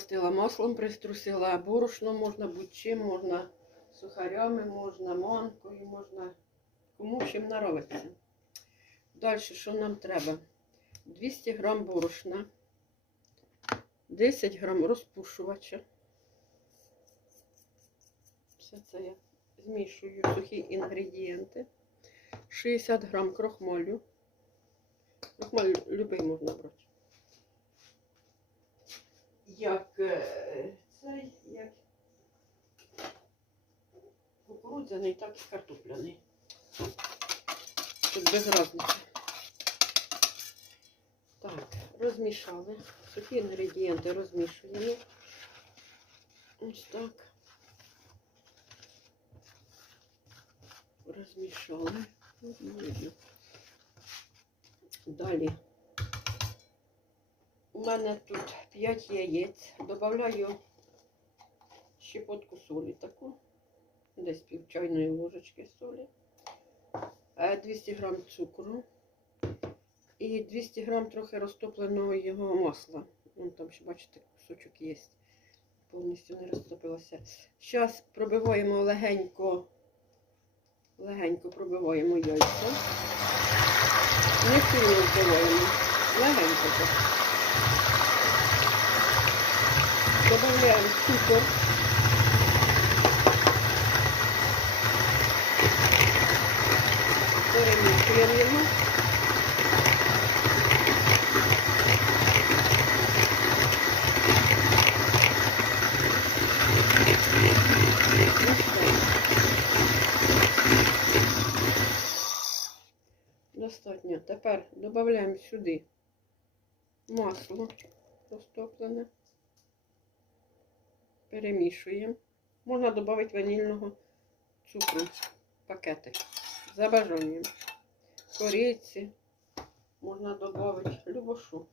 намастила маслом, приструсила борошно, можна будь-чим, можна сухарями, можна манкою, можна кому чим наробиться. Далі, що нам треба? 200 грам борошна, 10 грам розпушувача. Все це я змішую сухі інгредієнти. 60 грам крохмалю. Крохмаль любий можна брати. Як е, цей, як кукурудзяний, так і картопляний. Тут без разниці. Так, розмішали. Сухі інгредієнти розмішуємо. Ось так. Розмішали. Далі. Мене тут 5 яєць. Добавляю щепотку солі таку. Десь пів чайної ложечки солі. Е, 200 грам цукру. І 200 грам трохи розтопленого його масла. Вон там ще, бачите, кусочок є. Повністю не розтопилося. Зараз пробиваємо легенько, легенько пробиваємо яйця. Не сильно вбиваємо. Легенько так. Добавляємо цукор. Перемішуємо його. Достатньо. Тепер додаємо сюди Масло розтоплене. Перемішуємо. Можна додати ванільного цукру, пакети. За бажанням. Кориці. Можна додати любошу.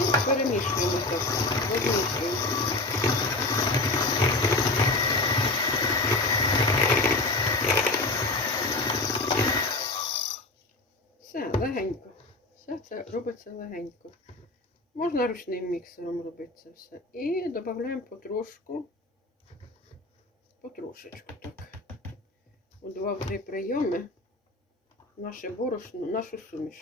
І перемішуємо так. Розмішуємо. Все легенько. Все це робиться легенько. Можна ручним міксером робити це все. І додаємо потрошку, потрошечку так. У два-три прийоми наше борошно, нашу суміш.